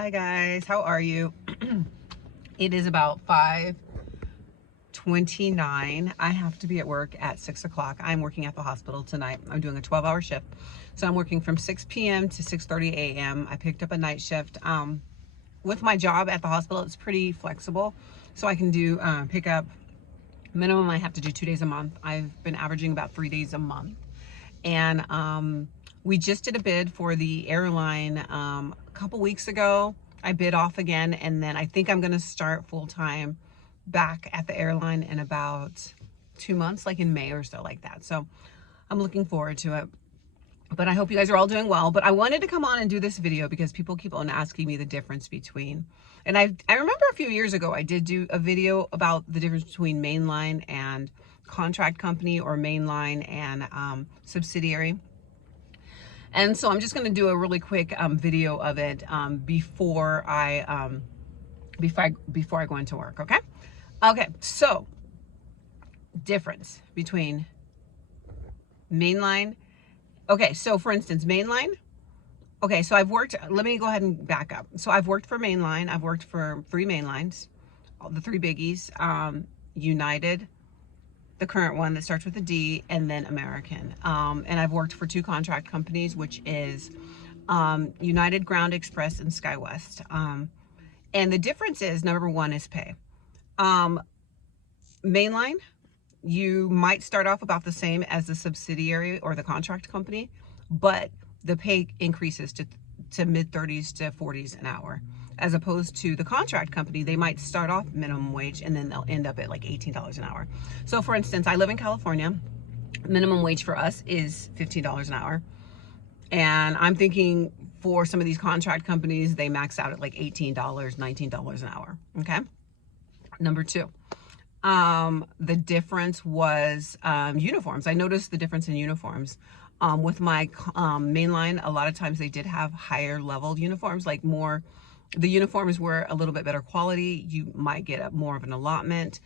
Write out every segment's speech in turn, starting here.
Hi guys, how are you? It is about 5:29. I have to be at work at 6 o'clock. I'm working at the hospital tonight. I'm doing a 12-hour shift. So I'm working from 6 p.m. to 6:30 a.m. I picked up a night shift. With my job at the hospital, it's pretty flexible. So I can do pick up. Minimum, I have to do 2 days a month. I've been averaging about 3 days a month. And we just did a bid for the airline a couple weeks ago. I bid off again, and then I think I'm going to start full-time back at the airline in about 2 months, like in May or so, like that. So I'm looking forward to it. But I hope you guys are all doing well. But I wanted to come on and do this video because people keep on asking me the difference between, and I remember a few years ago I did do a video about the difference between mainline and contract company, or mainline and subsidiary. And so I'm just going to do a really quick video of it before I go into work. Okay, so difference between mainline. Okay, so for instance, mainline. Okay, so I've worked, let me go ahead and back up. So I've worked for mainline. I've worked for 3 mainlines, the 3 biggies, United, the current one that starts with a D, and then American. And I've worked for 2 contract companies, which is United Ground Express and SkyWest. And the difference is, number one is pay. Mainline, you might start off about the same as the subsidiary or the contract company, but the pay increases to mid-30s to 40s an hour, as opposed to the contract company. They might start off minimum wage and then they'll end up at like $18 an hour. So for instance, I live in California. Minimum wage for us is $15 an hour. And I'm thinking for some of these contract companies, they max out at like $18, $19 an hour. Okay. Number 2. The difference was uniforms. I noticed the difference in uniforms. With my mainline, a lot of times they did have higher level uniforms, like more, the uniforms were a little bit better quality. You might get more of an allotment,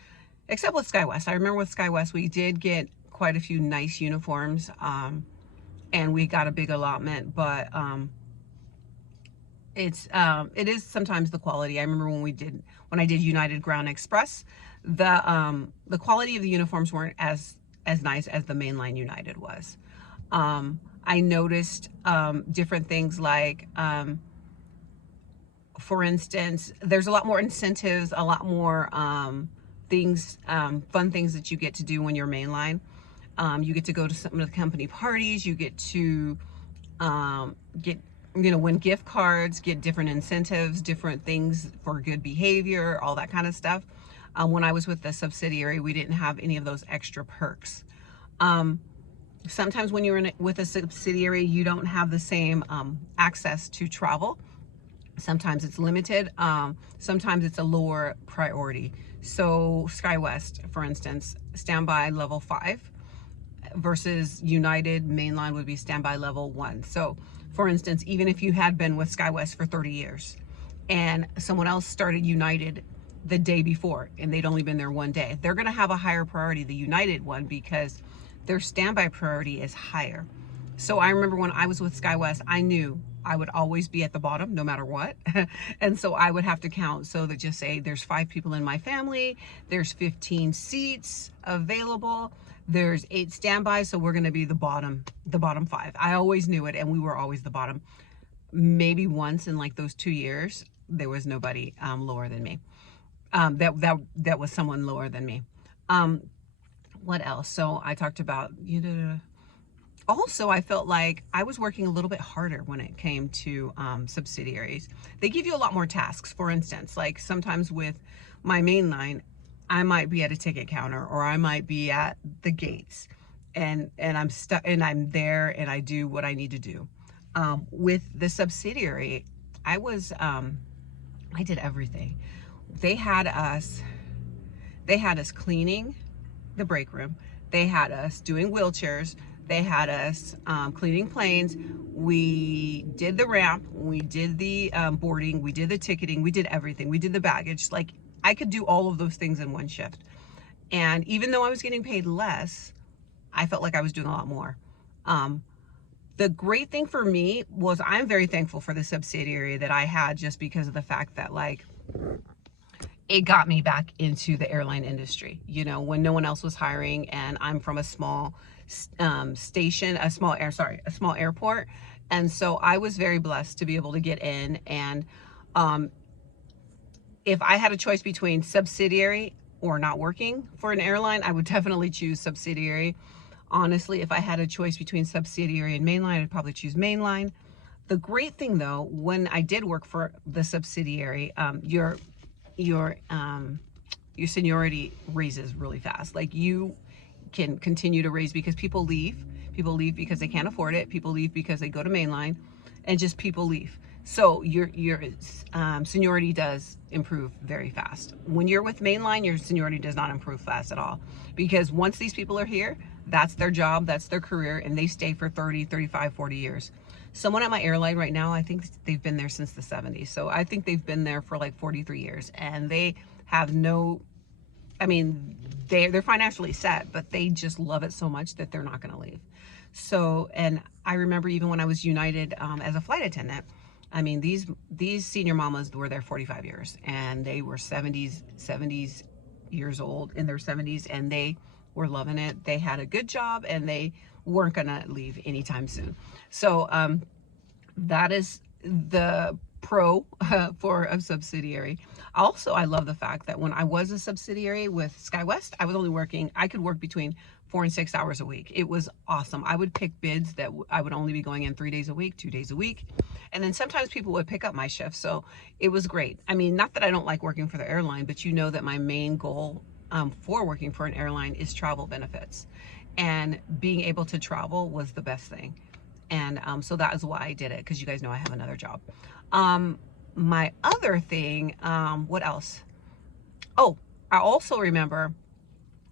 except with SkyWest. I remember with SkyWest, we did get quite a few nice uniforms, and we got a big allotment, but it is sometimes the quality. I remember when I did United Ground Express, the quality of the uniforms weren't as nice as the mainline United was. I noticed different things, like for instance, there's a lot more incentives, a lot more things, fun things that you get to do when you're mainline. You get to go to some of the company parties. You get to win gift cards, get different incentives, different things for good behavior, all that kind of stuff. When I was with the subsidiary, we didn't have any of those extra perks. Sometimes when you're with a subsidiary, you don't have the same access to travel. Sometimes it's limited. Sometimes it's a lower priority. So SkyWest, for instance, standby level 5 versus United mainline would be standby level 1. So for instance, even if you had been with SkyWest for 30 years and someone else started United the day before and they'd only been there 1 day, they're going to have a higher priority, the United one, because their standby priority is higher. So I remember when I was with SkyWest, I knew I would always be at the bottom no matter what. And so I would have to count. So that, just say there's 5 people in my family, there's 15 seats available, there's 8 standby, so we're going to be the bottom 5. I always knew it, and we were always the bottom. Maybe once in like those 2 years, there was nobody lower than me. That was someone lower than me. What else? So I talked about, also, I felt like I was working a little bit harder when it came to subsidiaries. They give you a lot more tasks. For instance, like sometimes with my mainline, I might be at a ticket counter, or I might be at the gates, and I'm stuck, and I'm there, and I do what I need to do. With the subsidiary, I did everything. They had us cleaning the break room. They had us doing wheelchairs. They had us cleaning planes. We did the ramp. We did the boarding. We did the ticketing. We did everything. We did the baggage. Like, I could do all of those things in one shift. And even though I was getting paid less, I felt like I was doing a lot more. The great thing for me was I'm very thankful for the subsidiary that I had, just because of the fact that, like, it got me back into the airline industry, you know, when no one else was hiring, and I'm from a small station, a small airport. And so I was very blessed to be able to get in. And if I had a choice between subsidiary or not working for an airline, I would definitely choose subsidiary. Honestly, if I had a choice between subsidiary and mainline, I'd probably choose mainline. The great thing though, when I did work for the subsidiary, your your seniority raises really fast. Like, you can continue to raise because people leave. People leave because they can't afford it. People leave because they go to mainline, and just people leave. So your seniority does improve very fast. When you're with mainline, your seniority does not improve fast at all, because once these people are here, that's their job, that's their career, and they stay for 30, 35, 40 years. Someone at my airline right now, I think they've been there since the 70s. So I think they've been there for like 43 years, and they have no, I mean, they're financially set, but they just love it so much that they're not going to leave. So, and I remember even when I was United as a flight attendant, I mean, these senior mamas were there 45 years, and they were 70s years old, in their 70s, and they were loving it. They had a good job, and they weren't going to leave anytime soon. So that is the pro for a subsidiary. Also, I love the fact that when I was a subsidiary with SkyWest, I could work between 4 and 6 hours a week. It was awesome. I would pick bids that I would only be going in 3 days a week, 2 days a week. And then sometimes people would pick up my shift. So it was great. I mean, not that I don't like working for the airline, but you know that my main goal for working for an airline is travel benefits. And being able to travel was the best thing. And so that is why I did it, because you guys know I have another job. My other thing, what else? Oh, I also remember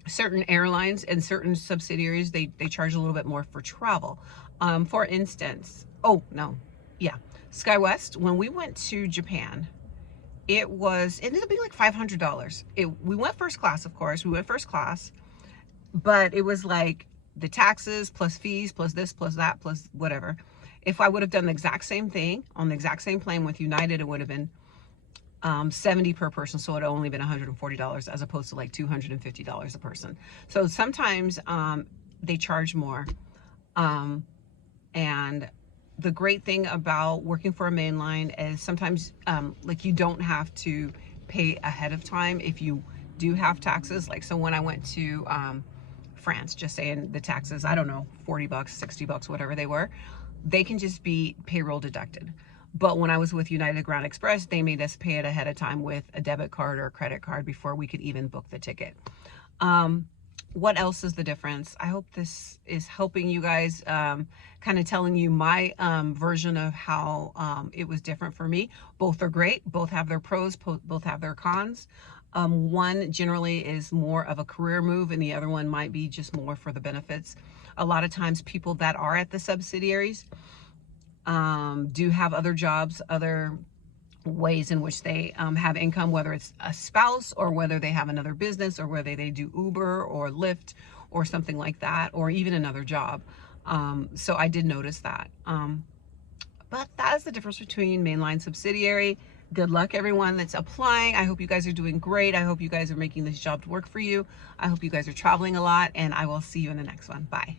certain airlines and certain subsidiaries, they charge a little bit more for travel. For instance, SkyWest, when we went to Japan, it ended up being like $500. We went first class, of course. We went first class, but it was like the taxes plus fees plus this plus that plus whatever. If I would have done the exact same thing on the exact same plane with United, it would have been $70 per person. So it would have only been $140 as opposed to like $250 a person. So sometimes they charge more. And the great thing about working for a mainline is sometimes like, you don't have to pay ahead of time if you do have taxes. Like, so when I went to France, just saying the taxes, I don't know, $40, $60, whatever they were, they can just be payroll deducted. But when I was with United Ground Express, they made us pay it ahead of time with a debit card or a credit card before we could even book the ticket. What else is the difference? I hope this is helping you guys, kind of telling you my version of how it was different for me. Both are great. Both have their pros, both have their cons. One generally is more of a career move, and the other one might be just more for the benefits. A lot of times people that are at the subsidiaries do have other jobs, other ways in which they have income, whether it's a spouse or whether they have another business or whether they do Uber or Lyft or something like that, or even another job. So I did notice that. But that is the difference between mainline subsidiary. Good luck, everyone that's applying. I hope you guys are doing great. I hope you guys are making this job work for you. I hope you guys are traveling a lot, and I will see you in the next one. Bye.